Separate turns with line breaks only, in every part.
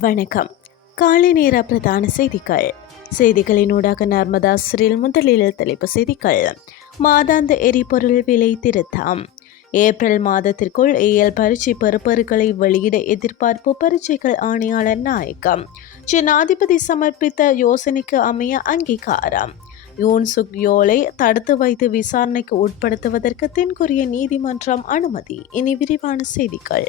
வணக்கம். காலை நேர பிரதான செய்திகள். செய்திகளினூடாக நர்மதா சிறில் முதலில் தலைப்பு செய்திகள். மாதாந்த எரிபொருள் விலை திருத்தம். ஏப்ரல் மாதத்திற்குள் ஏஎல் பரீட்சை பெறுபர்களை வெளியிட எதிர்பார்ப்பு பரீட்சைகள் ஆணையாளர் நாயக்கம் ஜனாதிபதி சமர்ப்பித்த யோசனைக்கு அமைய அங்கீகாரம். யூன் சுக் யோலை தடுத்து வைத்து விசாரணைக்கு உட்படுத்துவதற்கு தென்கொரிய நீதிமன்றம் அனுமதி. இனி விரிவான செய்திகள்.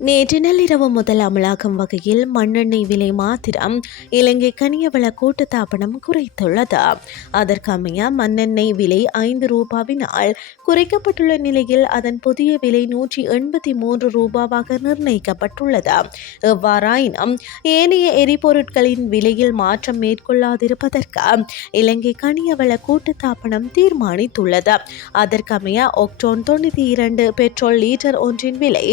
நேற்று நள்ளிரவு முதல் அமலாகும் வகையில் மண்ணெண்ணெய் விலை மாத்திரம் இலங்கை கனியவள கூட்டுத்தாபனம் குறைத்துள்ளது. அதற்கமைய மண்ணெண்ணெய் விலை ஐந்து ரூபாவினால் குறைக்கப்பட்டுள்ள நிலையில் அதன் புதிய விலை நூற்றி எண்பத்தி மூன்று ரூபாவாக நிர்ணயிக்கப்பட்டுள்ளது. எவ்வாறாயினும் ஏனைய எரிபொருட்களின் விலையில் மாற்றம் மேற்கொள்ளாதிருப்பதற்கு இலங்கை கனியவள கூட்டுத்தாபனம் தீர்மானித்துள்ளது. அதற்கமைய ஒக்டோன் தொண்ணூற்றி இரண்டு பெட்ரோல் லீட்டர் ஒன்றின் விலை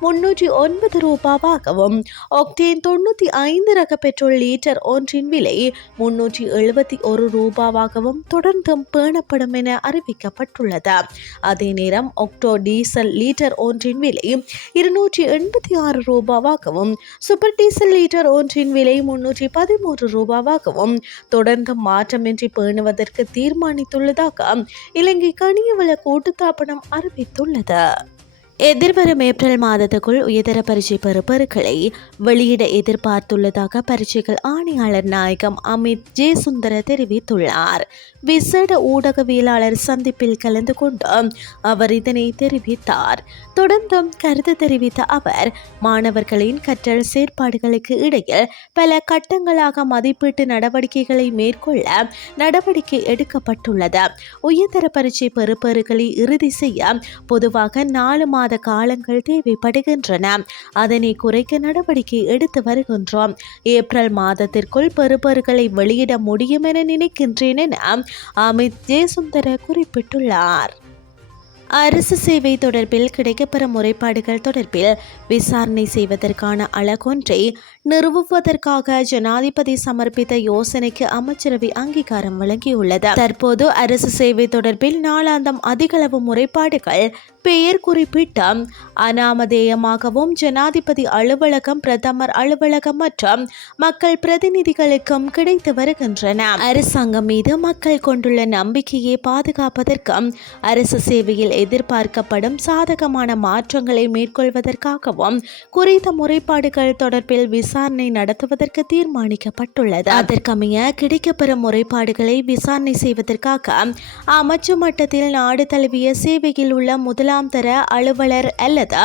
முன்னூற்றி ஒன்பது ரூபாவாகவும் ஒக்டேன் தொண்ணூற்றி ஐந்து ரக பெட்ரோல் லீட்டர் ஒன்றின் விலை முன்னூற்றி எழுபத்தி ஒரு ரூபாவாகவும் தொடர்ந்தும் பேணப்படும் என அறிவிக்கப்பட்டுள்ளது. அதே நேரம் ஒக்டோ டீசல் லீட்டர் ஒன்றின் விலை இருநூற்றி எண்பத்தி ஆறு ரூபாவாகவும் சூப்பர் டீசல் லீட்டர் ஒன்றின் விலை முன்னூற்றி பதிமூன்று ரூபாவாகவும் தொடர்ந்து மாற்றமின்றி பேணுவதற்கு தீர்மானித்துள்ளதாக இலங்கை கனியவள கூட்டுத்தாபனம் அறிவித்துள்ளது. எதிர்வரும் ஏப்ரல் மாதத்துக்குள் உயர்தர பரீட்சை பெறுபவர்களை வெளியிட எதிர்பார்த்துள்ளதாக பரீட்சைகள் ஆணையாளர் நாயகம் அமித் ஜெயசுந்தர தெரிவித்துள்ளார். விசேட ஊடகவியலாளர் சந்திப்பில் கலந்து கொண்டு அவர் இதனை தெரிவித்தார். தொடர்ந்தும் கருத்து தெரிவித்த அவர் மாணவர்களின் கற்றல் செயற்பாடுகளுக்கு இடையில் பல கட்டங்களாக மதிப்பீட்டு நடவடிக்கைகளை மேற்கொள்ள நடவடிக்கை எடுக்கப்பட்டுள்ளது. உயர்தர பரீட்சை பெறுபவர்களை இறுதி செய்ய பொதுவாக நாலு மாத காலங்கள் தேவைப்படுகின்றன. அதனை குறைக்க நடவடிக்கை எடுத்து வருகின்றோம். ஏப்ரல் மாதத்திற்குள் பெறுபர்களை வெளியிட முடியும் என நினைக்கின்றேன் என அமித் ஜெயசுந்தர குறிப்பிட்டுள்ளார். அரசு சேவை தொடர்பில் கிடைக்கப்பெற முறைப்பாடுகள் தொடர்பில் விசாரணை செய்வதற்கான அழகொன்றை நிறுவுவதற்காக ஜனாதிபதி சமர்ப்பித்த யோசனைக்கு அமைச்சரவை அங்கீகாரம் வழங்கியுள்ளது. தற்போது அரசு சேவை தொடர்பில் நாளாந்தம் அதிகளவு முறைப்பாடுகள் பெயர் குறிப்பிட்ட அனாமதேயமாகவும் ஜனாதிபதி அலுவலகம் பிரதமர் அலுவலகம் மற்றும் மக்கள் பிரதிநிதிகளுக்கும் கிடைத்து வருகின்றன. அரசாங்கம் மீது மக்கள் கொண்டுள்ள நம்பிக்கையை பாதுகாப்பதற்கும் அரசு சேவையில் எதிர்பார்க்கப்படும் சாதகமான மாற்றங்களை மேற்கொள்வதற்காகவும் குறித்த முறைப்பாடுகள் தொடர்பில் விசாரணை நடத்துவதற்கு தீர்மானிக்கப்பட்டுள்ளது. அதற்கமைய கிடைக்கப்பெறும் முறைப்பாடுகளை விசாரணை செய்வதற்காக அமைச்சு மட்டத்தில் நாடு தழுவிய சேவையில் உள்ள முதலாம் தர அலுவலர் அல்லது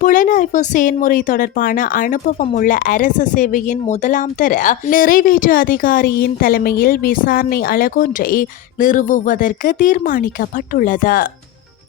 புலனாய்வு செயன்முறை தொடர்பான அனுபவம் உள்ள அரசு சேவையின் முதலாம் தர நிறைவேற்று அதிகாரியின் தலைமையில் விசாரணை அலகொன்றை நிறுவுவதற்கு தீர்மானிக்கப்பட்டுள்ளது.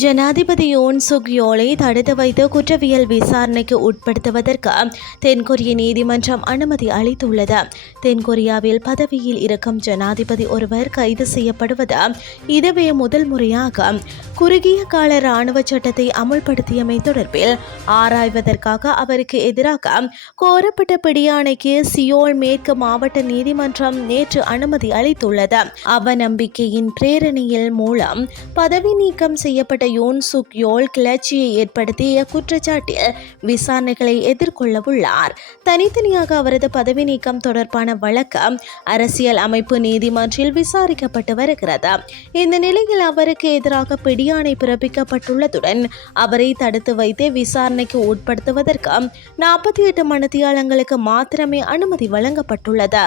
ஜனாதிபதி யோன் சுக் யோலை தடுத்து வைத்து குற்றவியல் விசாரணைக்கு உட்படுத்துவதற்கு தென்கொரிய நீதிமன்றம் அனுமதி அளித்துள்ளது. தென்கொரியாவில் பதவியில் இருக்கும் ஜனாதிபதி ஒருவர் கைது செய்யப்படுவது இதுவே முதல் முறையாக. குறுகிய கால இராணுவ சட்டத்தை அமுல்படுத்தியமை தொடர்பில் ஆராய்வதற்காக அவருக்கு எதிராக கோரப்பட்ட பிடியாணைக்கு சியோல் மேற்கு மாவட்ட நீதிமன்றம் நேற்று அனுமதி அளித்துள்ளது. அவநம்பிக்கையின் பிரேரணையில் மூலம் பதவி நீக்கம் செய்யப்பட்ட யோன் சுக் யோல் கிளர்ச்சியை ஏற்படுத்திய குற்றச்சாட்டில் விசாரணைகளை எதிர்கொள்ள உள்ளார் தனித்தனியாக அவரது பதவி நீக்கம் தொடர்பான வழக்கம் அரசியல் அமைப்பு நீதிமன்றில் விசாரிக்கப்பட்டு வருகிறது. இந்த நிலையில் அவருக்கு எதிராக பிடியாணை பிறப்பிக்கப்பட்டுள்ளதுடன் அவரை தடுத்து வைத்து விசாரணைக்கு உட்படுத்துவதற்கு நாற்பத்தி எட்டு மணித்தியாலங்களுக்கு மாத்திரமே அனுமதி வழங்கப்பட்டுள்ளது.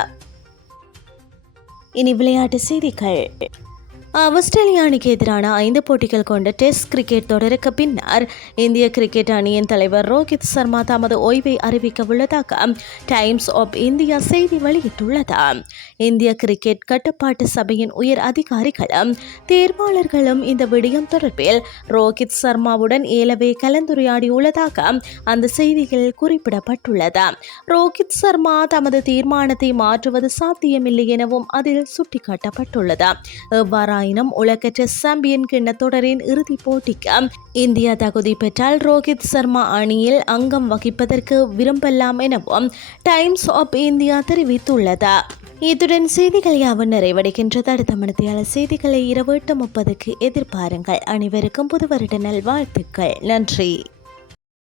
இனி விளையாட்டு செய்திகள். ஆஸ்திரேலிய அணிக்கு எதிரான ஐந்து போட்டிகள் கொண்ட டெஸ்ட் கிரிக்கெட் தொடருக்கு பின்னர் இந்திய கிரிக்கெட் அணியின் தலைவர் ரோஹித் சர்மா தமது ஓய்வை அறிவிக்க உள்ளதாக டைம்ஸ் ஆப் இந்தியா செய்தி வெளியிட்டுள்ளது. இந்திய கிரிக்கெட் கட்டுப்பாட்டு சபையின் உயர் அதிகாரிகளும் தேர்வாளர்களும் இந்த விடயம் தொடர்பில் ரோஹித் சர்மாவுடன் ஏலவே கலந்துரையாடியுள்ளதாக அந்த செய்தியில் குறிப்பிடப்பட்டுள்ளது. ரோஹித் சர்மா தமது தீர்மானத்தை மாற்றுவது சாத்தியமில்லை எனவும் அதில் சுட்டிக்காட்டப்பட்டுள்ளது. எவ்வாறாயினும் ஆயினும் உலக டெஸ்ட் சாம்பியன் கிண்ண தொடரின் இறுதிப் போட்டிக்கு இந்தியா தகுதி பெற்றால் ரோஹித் சர்மா அணியில் அங்கம் வகிப்பதற்கு விரும்பலாம் எனவும் டைம்ஸ் ஆப் இந்தியா தெரிவித்துள்ளது. இத்துடன் செய்திகள் யாவும் நிறைவடைகின்றது. அடுத்த மணித்தியால செய்திகளை இரவு எட்டு முப்பதுக்கு எதிர்பாருங்கள். அனைவருக்கும் புது வருட நல்வாழ்த்துக்கள். நன்றி.